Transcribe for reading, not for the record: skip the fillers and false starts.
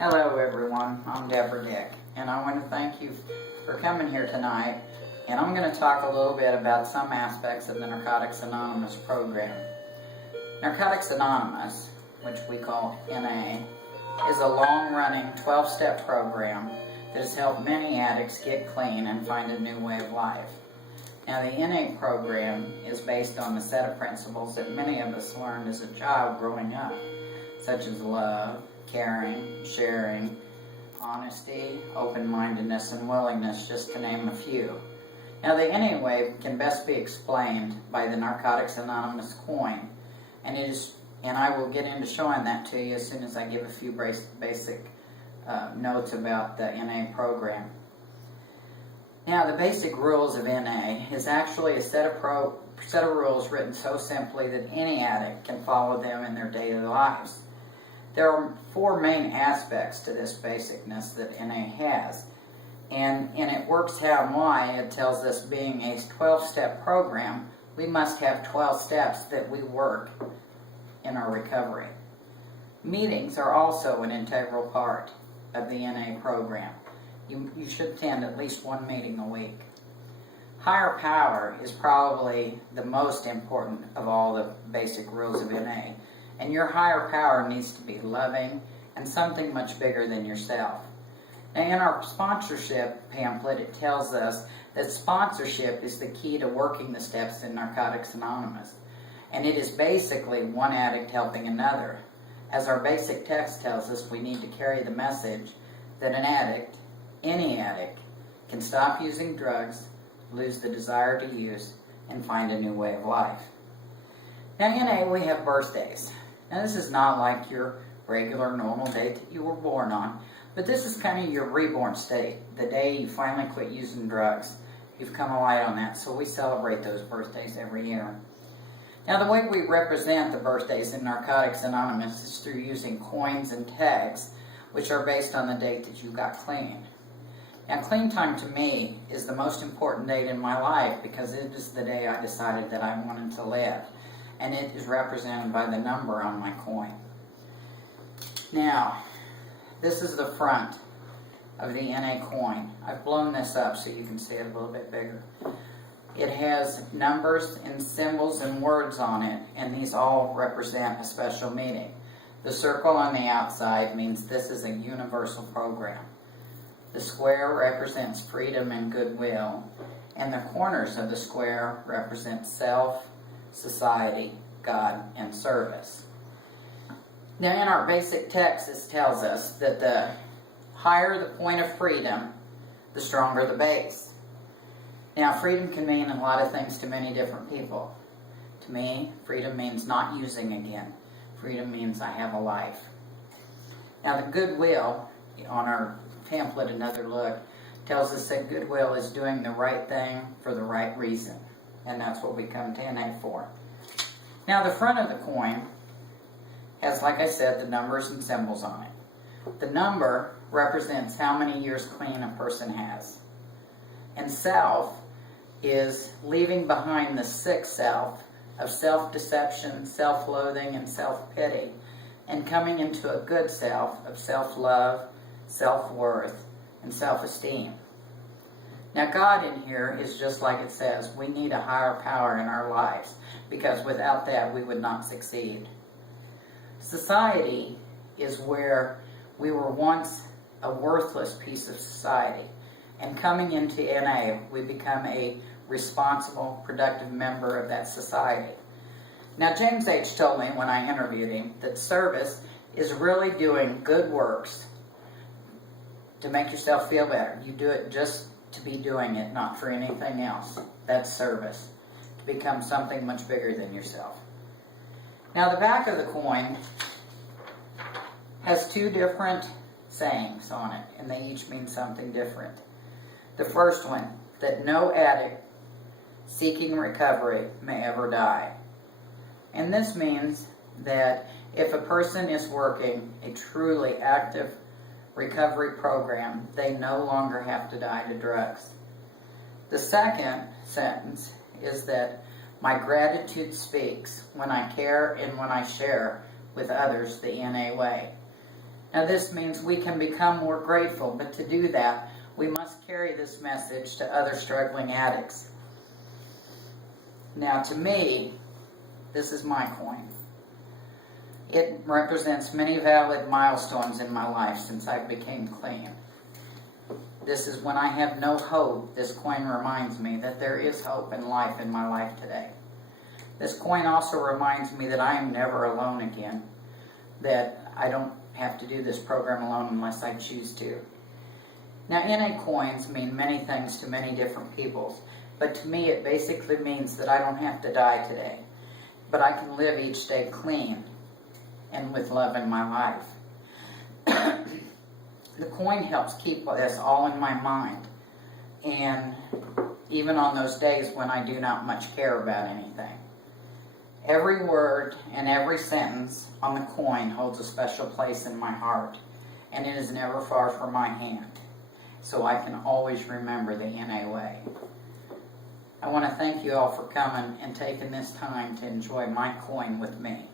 Hello everyone, I'm Deborah Dick, and I want to thank you for coming here tonight, and I'm going to talk a little bit about some aspects of the Narcotics Anonymous program. Narcotics Anonymous, which we call NA, is a long-running 12-step program that has helped many addicts get clean and find a new way of life. Now, the NA program is based on a set of principles that many of us learned as a child growing up, such as love, caring, sharing, honesty, open-mindedness, and willingness, just to name a few. Now, the NA way can best be explained by the Narcotics Anonymous coin, and I will get into showing that to you as soon as I give a few basic notes about the NA program. Now, the basic rules of NA is actually a set of rules written so simply that any addict can follow them in their daily lives. There are four main aspects to this basicness that NA has, and it works how and why. It tells us, being a 12-step program, we must have 12 steps that we work in our recovery. Meetings are also an integral part of the NA program. You should attend at least one meeting a week. Higher power is probably the most important of all the basic rules of NA. And your higher power needs to be loving and something much bigger than yourself. Now, in our sponsorship pamphlet, it tells us that sponsorship is the key to working the steps in Narcotics Anonymous. And it is basically one addict helping another. As our basic text tells us, we need to carry the message that an addict, any addict, can stop using drugs, lose the desire to use, and find a new way of life. Now, in NA, we have birthdays. Now, this is not like your regular normal date that you were born on, but this is kind of your reborn state, the day you finally quit using drugs. You've come alight on that, so we celebrate those birthdays every year. Now, the way we represent the birthdays in Narcotics Anonymous is through using coins and tags, which are based on the date that you got clean. Now, clean time to me is the most important date in my life because it is the day I decided that I wanted to live. And it is represented by the number on my coin. Now, this is the front of the NA coin. I've blown this up so you can see it a little bit bigger. It has numbers and symbols and words on it, and these all represent a special meaning. The circle on the outside means this is a universal program. The square represents freedom and goodwill, and the corners of the square represent self, society, God, and service. Now, in our basic text, this tells us that the higher the point of freedom, the stronger the base. Now, freedom can mean a lot of things to many different people. To me, freedom means not using again. Freedom means I have a life. Now, the goodwill, on our pamphlet, Another Look, tells us that goodwill is doing the right thing for the right reason. And that's what we come to NA for. Now, the front of the coin has, like I said, the numbers and symbols on it. The number represents how many years clean a person has. And self is leaving behind the sick self of self-deception, self-loathing, and self-pity, and coming into a good self of self-love, self-worth, and self-esteem. Now, God in here is just like it says. We need a higher power in our lives, because without that, we would not succeed. Society is where we were once a worthless piece of society, and coming into NA, we become a responsible, productive member of that society. Now, James H. told me when I interviewed him that service is really doing good works to make yourself feel better. You do it just to be doing it, not for anything else. That's service. To become something much bigger than yourself. Now, the back of the coin has two different sayings on it, and they each mean something different. The first one, that no addict seeking recovery may ever die. And this means that if a person is working a truly active recovery program, they no longer have to die to drugs. The second sentence is that my gratitude speaks when I care and when I share with others the NA way. Now this means we can become more grateful, but to do that, we must carry this message to other struggling addicts. Now to me, this is my coin. It represents many valid milestones in my life since I became clean. This is when I have no hope. This coin reminds me that there is hope and life in my life today. This coin also reminds me that I am never alone again, that I don't have to do this program alone unless I choose to. Now, NA coins mean many things to many different peoples, but to me it basically means that I don't have to die today, but I can live each day clean and with love in my life. The coin helps keep this all in my mind, and even on those days when I do not much care about anything. Every word and every sentence on the coin holds a special place in my heart, and it is never far from my hand, so I can always remember the NA way. I want to thank you all for coming and taking this time to enjoy my coin with me.